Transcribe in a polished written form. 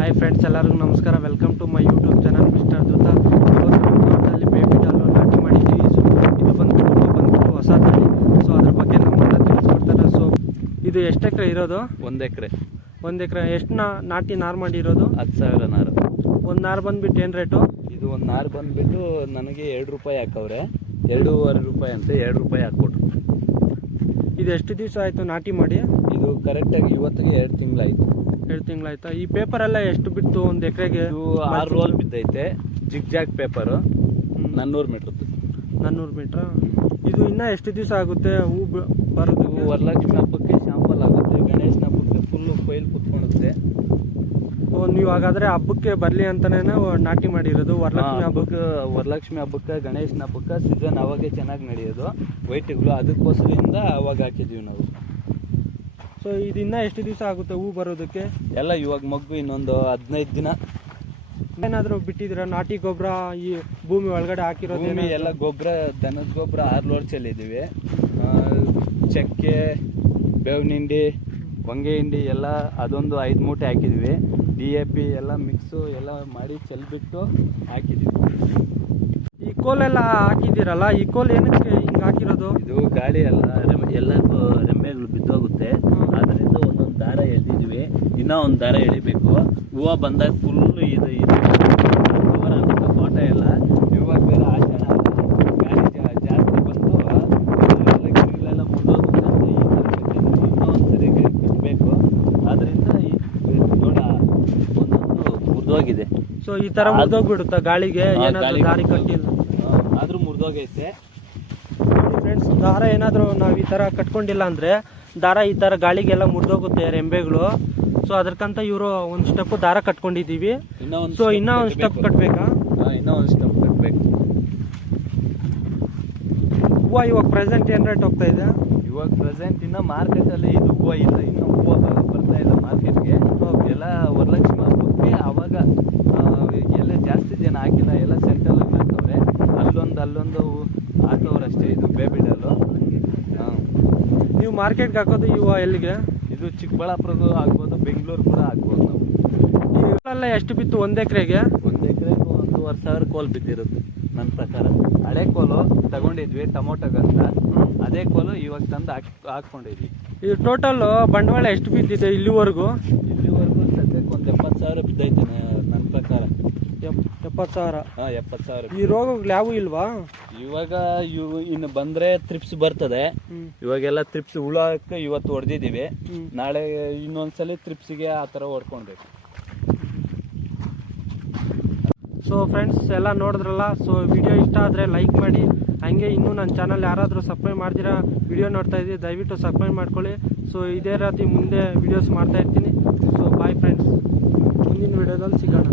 Hi friends, ಎಲ್ಲರಿಗೂ ನಮಸ್ಕಾರ. Welcome to my YouTube channel mister Dootha. ಇವತ್ತು ನಮ್ಮ ತೋಟದಲ್ಲಿ ಬೇಬಿ ಡಾಲು ನಾಟಿ ಮಾಡಿದ್ದೀವಿ. ಇದು ಬಂದ್ಬಿಟ್ಟು ಹೊಸ ತಳಿ. ಸೊ ಅದ್ರ ಬಗ್ಗೆ ನಮ್ಮನ್ನ ತಿಳಿಸ್ಕೊಡ್ತಾರೆ. ಸೊ ಇದು ಎಷ್ಟು ಎಕರೆ ಇರೋದು? 1 ಎಕರೆ. 1 ಎಕರೆ. ಎಷ್ಟು ನಾಟಿ ನಾರು ಮಾಡಿರೋದು? 10,000 ನಾರು. ಒಂದು ನಾರು ಬಂದ್ಬಿಟ್ಟು ಏನು ರೇಟು? ಇದು ಒಂದು ನಾರು ಬಂದ್ಬಿಟ್ಟು ನನಗೆ 2 ರೂಪಾಯಿ ಹಾಕವ್ರೆ. 2.5 ರೂಪಾಯಿ ಅಂತ 2 ರೂಪಾಯಿ ಹಾಕ್ಕೊಟ್ರು. ಇದು ಎಷ್ಟು ದಿವಸ ಆಯಿತು ನಾಟಿ ಮಾಡಿ? ಇದು ಕರೆಕ್ಟಾಗಿ ಇವತ್ತಿಗೆ 2 ತಿಂಗಳಾಯಿತು. 2 ತಿಂಗಳಾಯ್ತಾ? ಈ ಪೇಪರ್ ಎಲ್ಲ ಎಷ್ಟು ಬಿತ್ತು ಒಂದು ಎಕರೆಗೆ? ಇದು 6 ರೋಲ್ ಬಿದ್ದೈತೆ. ಜಿಗ್ ಪೇಪರು 400 ಮೀಟ್ರದ್ದು. 400 ಮೀಟ್ರಾ? ಇದು ಇನ್ನೂ ಎಷ್ಟು ದಿವಸ ಆಗುತ್ತೆ ಹೂ ಬರೋದು? ವರಲಕ್ಷ್ಮಿ ಹಬ್ಬಕ್ಕೆ ಶಾಂಪಲ್ ಆಗುತ್ತೆ. ಗಣೇಶನ ಹಬ್ಬಕ್ಕೆ ಫುಲ್ಲು ಕೊಯ್ಲು ಕುತ್ಕೊಳುತ್ತೆ. ನೀವು ಹಾಗಾದ್ರೆ ಹಬ್ಬಕ್ಕೆ ಬರಲಿ ಅಂತಾನೆ ನಾಟಿ ಮಾಡಿರೋದು? ವರಲಕ್ಷ್ಮಿ ಹಬ್ಬಕ್ಕೆ ಗಣೇಶನ ಹಬ್ಬಕ್ಕೆ ಸೀಸನ್ ಅವಾಗೆ ಚೆನ್ನಾಗಿ ನಡೆಯೋದು ವೈಟ್ಗಳು. ಅದಕ್ಕೋಸ್ಕರದಿಂದ ಅವಾಗ ಹಾಕಿದ್ದೀವಿ ನಾವು. ಸೊ ಇದನ್ನ ಎಷ್ಟು ದಿವಸ ಆಗುತ್ತೆ ಹೂ ಬರೋದಕ್ಕೆ? ಎಲ್ಲ ಇವಾಗ ಮಗ್ಗು ಇನ್ನೊಂದು 15 ದಿನ. ಏನಾದರೂ ಬಿಟ್ಟಿದ್ದೀರಾ? ನಾಟಿ ಗೊಬ್ಬರ ಈ ಭೂಮಿ ಒಳಗಡೆ ಹಾಕಿರೋದು? ಭೂಮಿ ಎಲ್ಲ ಗೊಬ್ಬರ, ದನದ ಗೊಬ್ಬರ 6 ಲೋಡ್ ಚೆಲ್ಲಿದ್ದೀವಿ. ಚಕ್ಕೆ, ಬೇವಿನ ಹಿಂಡಿ, ಹೊಂಗೆ ಹಿಂಡಿ ಎಲ್ಲ ಅದೊಂದು 5 ಮೂಟೆ ಹಾಕಿದ್ವಿ. DAP ಎಲ್ಲ ಮಿಕ್ಸು ಎಲ್ಲ ಮಾಡಿ ಚೆಲ್ಬಿಟ್ಟು ಹಾಕಿದ್ದೀವಿ. ಈ ಕೋಲೆಲ್ಲ ಹಾಕಿದ್ದೀರಲ್ಲ, ಈ ಕೋಲ್ ಏನಕ್ಕೆ ಹಿಂಗೆ ಹಾಕಿರೋದು? ಇದು ಗಾಳಿ ಎಲ್ಲ ರೆಂಬೆಗಳು ಬಿದ್ದೋಗುತ್ತೆ. ಅದರಿಂದ ಒಂದೊಂದು ದಾರ ಎಳೆದಿದ್ವಿ. ಇನ್ನೂ ಒಂದು ದಾರ ಎಳಿಬೇಕು. ಹೂವು ಬಂದಾಗ ಫುಲ್ಲು ಇದು ಕವರ್ ಆಗಬೇಕು ತೋಟ ಎಲ್ಲ. ಇವಾಗ ಬೇರೆ ಆಚರಣೆ ಗಾಳಿ ಜಾಸ್ತಿ ಬಂದು ಎಲ್ಲ ಗಿಡಗಳೆಲ್ಲ ಮುರಿದೋಗುತ್ತೆ ಅಂತ ಈ ಥರ ಇನ್ನೂ ಒಂದು ಸರಿ ಕಟ್ಟಬೇಕು. ಆದ್ದರಿಂದ ನೋಡ ಒಂದೊಂದು ಮುರಿದೋಗಿದೆ. ಸೊ ಈ ಥರ ಮುರಿದೋಗ್ಬಿಡುತ್ತಾ ಗಾಳಿಗೆ? ಏನಾದರೂ ದಾರಿ ಕಟ್ಟಿಲ್ಲ ಆದರೂ ಮುರಿದೋಗೈತೆ. ಫ್ರೆಂಡ್ಸ್, ದಾರ ಏನಾದರೂ ನಾವು ಈ ಥರ ಕಟ್ಕೊಂಡಿಲ್ಲ ಅಂದರೆ ದಾರ ಈ ಥರ ಗಾಳಿಗೆಲ್ಲ ಮುರಿದೋಗುತ್ತೆ ರೆಂಬೆಗಳು. ಸೊ ಅದಕ್ಕಂತ ಇವರು ಒಂದು ಸ್ಟೆಪ್ ದಾರ ಕಟ್ಕೊಂಡಿದ್ದೀವಿ. ಸೊ ಇನ್ನೂ ಒಂದು ಸ್ಟೆಪ್ ಕಟ್ಟಬೇಕಾ? ಇನ್ನೂ ಒಂದು ಸ್ಟೆಪ್ ಕಟ್ಟಬೇಕು. ಹೂವು ಇವಾಗ ಪ್ರೆಸೆಂಟ್ ಏನು ರೇಟ್ ಹೋಗ್ತಾ ಇದೆ? ಇವಾಗ ಪ್ರೆಸೆಂಟ್ ಇನ್ನೂ ಮಾರ್ಕೆಟಲ್ಲಿ ಇದು ಹೂವು ಇಲ್ಲ. ಇನ್ನೂ ಹೂವು ಬರ್ತಾ ಇಲ್ಲ ಮಾರ್ಕೆಟ್ಗೆ. ಎಲ್ಲ ವರಲಕ್ಷ್ಮಿ ಹಬ್ಬಕ್ಕೆ ಆವಾಗ ಎಲ್ಲ ಜಾಸ್ತಿ ಜನ ಹಾಕಿಲ್ಲ. ಎಲ್ಲ ಸೆಂಟ್ರಲ್ ಹಾಕವ್ರೆ. ಅಲ್ಲೊಂದು ಹಾಕವ್ರಷ್ಟೇ. ಇದು ಬೇಬಿ ಡಾಲು. ನೀವು ಮಾರ್ಕೆಟ್ಗೆ ಹಾಕೋದು ಇವು ಎಲ್ಲಿಗೆ? ಇದು ಚಿಕ್ಕಬಳ್ಳಾಪುರಗೂ ಆಗ್ಬೋದು, ಬೆಂಗಳೂರು ಕೂಡ ಆಗ್ಬೋದು. ನಾವು ಇವೆಲ್ಲ ಎಷ್ಟು ಬಿತ್ತು 1 ಎಕರೆಗೆ? 1 ಎಕರೆಗೆ 1,500 ಕೋಲ್ ಬಿದ್ದಿರುತ್ತೆ ನನ್ನ ಪ್ರಕಾರ. ಹಳೆ ಕೋಲು ತಗೊಂಡಿದ್ವಿ ಟೊಮೊಟೊಗಂತ. ಅದೇ ಕೋಲು ಇವಾಗ ತಂದು ಹಾಕ್ಕೊಂಡಿದ್ವಿ. ಇದು ಟೋಟಲ್ ಬಂಡವಾಳ ಎಷ್ಟು ಬಿದ್ದಿದೆ ಇಲ್ಲಿವರೆಗೂ? ಸದ್ಯಕ್ಕೆ ಒಂದು 70,000 ಬಿದ್ದೈತೆ ನನ್ನ ಪ್ರಕಾರ. 70,000? 70,000. ಈ ರೋಗಗಳು ಯಾವೂ ಇಲ್ವಾ? ಇವಾಗ ಇನ್ನು ಬಂದರೆ ತ್ರಿಪ್ಸ್ ಬರ್ತದೆ. ಇವಾಗೆಲ್ಲ ತ್ರಿಪ್ಸ್ ಹುಳಕ್ಕೆ ಇವತ್ತು ಹೊಡೆದಿದ್ದೀವಿ. ನಾಳೆ ಇನ್ನೊಂದ್ಸಲಿ ತ್ರಿಪ್ಸಿಗೆ ಆ ಥರ ಹೊಡ್ಕೊಳ್ಬೇಕು. ಸೊ ಫ್ರೆಂಡ್ಸ್, ಎಲ್ಲ ನೋಡಿದ್ರಲ್ಲ. ಸೊ ವಿಡಿಯೋ ಇಷ್ಟ ಆದರೆ ಲೈಕ್ ಮಾಡಿ. ಹಾಗೆ ಇನ್ನೂ ನನ್ನ ಚಾನಲ್ ಯಾರಾದರೂ ಸಬ್ಸ್ಕ್ರೈಬ್ ಮಾಡ್ದಿರಾ ವಿಡಿಯೋ ನೋಡ್ತಾ ಇದ್ದೀವಿ, ದಯವಿಟ್ಟು ಸಬ್ಸ್ಕ್ರೈಬ್ ಮಾಡ್ಕೊಳ್ಳಿ. ಸೊ ಇದೇ ರೀತಿ ಮುಂದೆ ವಿಡಿಯೋಸ್ ಮಾಡ್ತಾ ಇರ್ತೀನಿ. ಸೊ ಬಾಯ್ ಫ್ರೆಂಡ್ಸ್, ಮುಂದಿನ ವಿಡಿಯೋದಲ್ಲಿ ಸಿಗೋಣ.